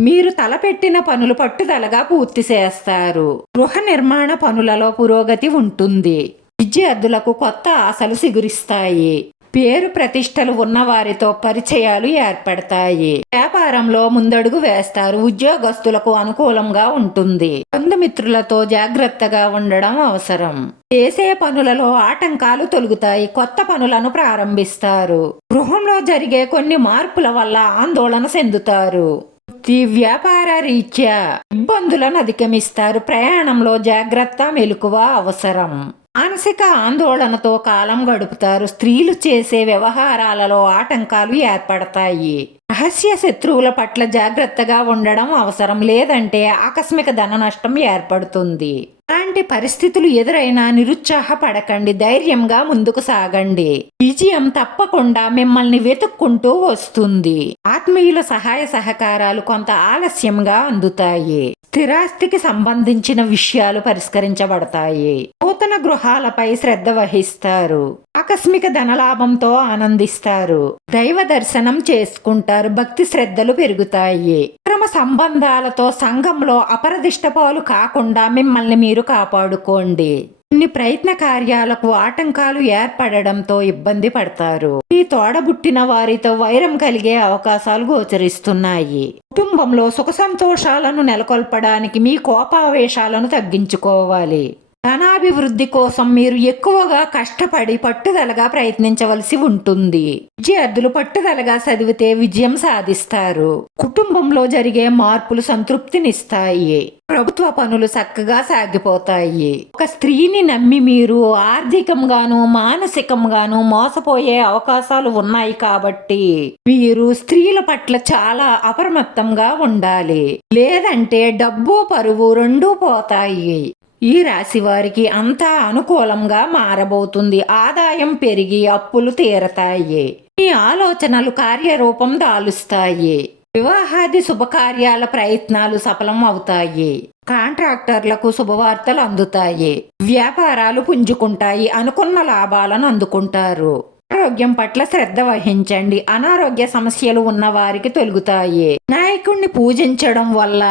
మీరు తలపెట్టిన పనులు పట్టుదలగా పూర్తి చేస్తారు. గృహ నిర్మాణ పనులలో పురోగతి ఉంటుంది. విద్యార్థులకు కొత్త ఆశలు సిగురిస్తాయి. పేరు ప్రతిష్టలు ఉన్న వారితో పరిచయాలు ఏర్పడతాయి. వ్యాపారంలో ముందడుగు వేస్తారు. ఉద్యోగస్తులకు అనుకూలంగా ఉంటుంది. బంధుమిత్రులతో జాగ్రత్తగా ఉండడం అవసరం. చేసే పనులలో ఆటంకాలు తొలుగుతాయి. కొత్త పనులను ప్రారంభిస్తారు. గృహంలో జరిగే కొన్ని మార్పుల వల్ల ఆందోళన చెందుతారు. వృత్తి వ్యాపార రీత్యా ఇబ్బందులను అధిగమిస్తారు. ప్రయాణంలో జాగ్రత్త మెలకువ అవసరం. మానసిక ఆందోళనతో కాలం గడుపుతారు. స్త్రీలు చేసే వ్యవహారాలలో ఆటంకాలు ఏర్పడతాయి. రహస్య శత్రువుల పట్ల జాగ్రత్తగా ఉండడం అవసరం లేదంటే ఆకస్మిక ధన నష్టం ఏర్పడుతుంది. అలాంటి పరిస్థితులు ఎదురైనా నిరుత్సాహపడకండి ధైర్యంగా ముందుకు సాగండి. విజయం తప్పకుండా మిమ్మల్ని వెతుక్కుంటూ వస్తుంది. ఆత్మీయుల సహాయ సహకారాలు కొంత ఆలస్యంగా అందుతాయి. స్థిరాస్తికి సంబంధించిన విషయాలు పరిష్కరించబడతాయి. నూతన గృహాలపై శ్రద్ధ వహిస్తారు. ఆకస్మిక ధనలాభంతో ఆనందిస్తారు. దైవ దర్శనం చేసుకుంటారు. భక్తి శ్రద్ధలు పెరుగుతాయి. అక్రమ సంబంధాలతో సంఘంలో అపరదిష్ట పాలు కాకుండా మిమ్మల్ని మీరు కాపాడుకోండి. కొన్ని ప్రయత్న కార్యాలకు ఆటంకాలు ఏర్పడడంతో ఇబ్బంది పడతారు. మీ తోడబుట్టిన వారితో వైరం కలిగే అవకాశాలు గోచరిస్తున్నాయి. కుటుంబంలో సుఖ సంతోషాలను నెలకొల్పడానికి మీ కోపావేశాలను తగ్గించుకోవాలి. ధనాభివృద్ధి కోసం మీరు ఎక్కువగా కష్టపడి పట్టుదలగా ప్రయత్నించవలసి ఉంటుంది. విద్యార్థులు పట్టుదలగా చదివితే విజయం సాధిస్తారు. కుటుంబంలో జరిగే మార్పులు సంతృప్తినిస్తాయి. ప్రభుత్వ పనులు చక్కగా సాగిపోతాయి. ఒక స్త్రీని నమ్మి మీరు ఆర్థికంగాను మానసికంగాను మోసపోయే అవకాశాలు ఉన్నాయి కాబట్టి మీరు స్త్రీల పట్ల చాలా అప్రమత్తంగా ఉండాలి. లేదంటే డబ్బు పరువు రెండూ పోతాయి. ఈ రాశి వారికి అంతా అనుకూలంగా మారబోతుంది. ఆదాయం పెరిగి అప్పులు తీరతాయి. మీ ఆలోచనలు కార్యరూపం దాలుస్తాయి. వివాహాది శుభకార్యాల ప్రయత్నాలు సఫలం అవుతాయి కాంట్రాక్టర్లకు శుభవార్తలు అందుతాయి. వ్యాపారాలు పుంజుకుంటాయి. అనుకున్న లాభాలను అందుకుంటారు. ఆరోగ్యం పట్ల శ్రద్ధ వహించండి. అనారోగ్య సమస్యలు ఉన్న వారికి తొలుగుతాయి. నాయకుణ్ణి పూజించడం వల్ల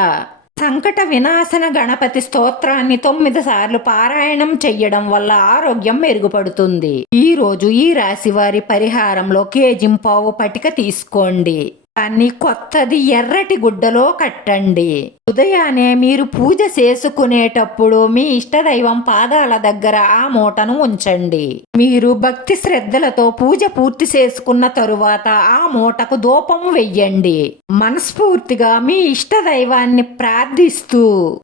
సంకట వినాశన గణపతి స్తోత్రాన్ని తొమ్మిది సార్లు పారాయణం చెయ్యడం వల్ల ఆరోగ్యం మెరుగుపడుతుంది. ఈరోజు ఈ రాశి వారి పరిహారంలో కేజింపావు పటిక తీసుకోండి. దాన్ని కొత్తది ఎర్రటి గుడ్డలో కట్టండి. ఉదయాన్నే మీరు పూజ చేసుకునేటప్పుడు మీ ఇష్టదైవం పాదాల దగ్గర ఆ మూటను ఉంచండి. మీరు భక్తి శ్రద్ధలతో పూజ పూర్తి చేసుకున్న తరువాత ఆ మూటకు దూపం వెయ్యండి. మనస్ఫూర్తిగా మీ ఇష్టదైవాన్ని ప్రార్థిస్తూ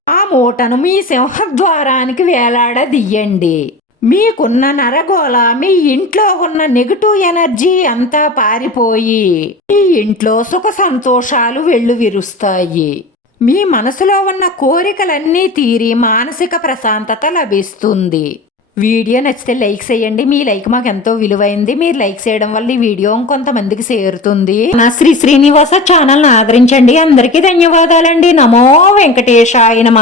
ఆ మూటను మీ సింహద్వారానికి వేలాడదీయండి. మీకున్న నరగోళ మీ ఇంట్లో ఉన్న నెగటివ్ ఎనర్జీ అంతా పారిపోయి మీ ఇంట్లో సుఖ సంతోషాలు వెళ్ళు విరుస్తాయి. మీ మనసులో ఉన్న కోరికలన్నీ తీరి మానసిక ప్రశాంతత లభిస్తుంది. వీడియో నచ్చితే లైక్ చేయండి. మీ లైక్ మాకు ఎంతో విలువైంది. మీరు లైక్ చేయడం వల్ల ఈ వీడియో కొంతమందికి చేరుతుంది. నా శ్రీ శ్రీనివాస ఛానల్ ఆదరించండి. అందరికీ ధన్యవాదాలండి. నమో వెంకటేశాయ నమ.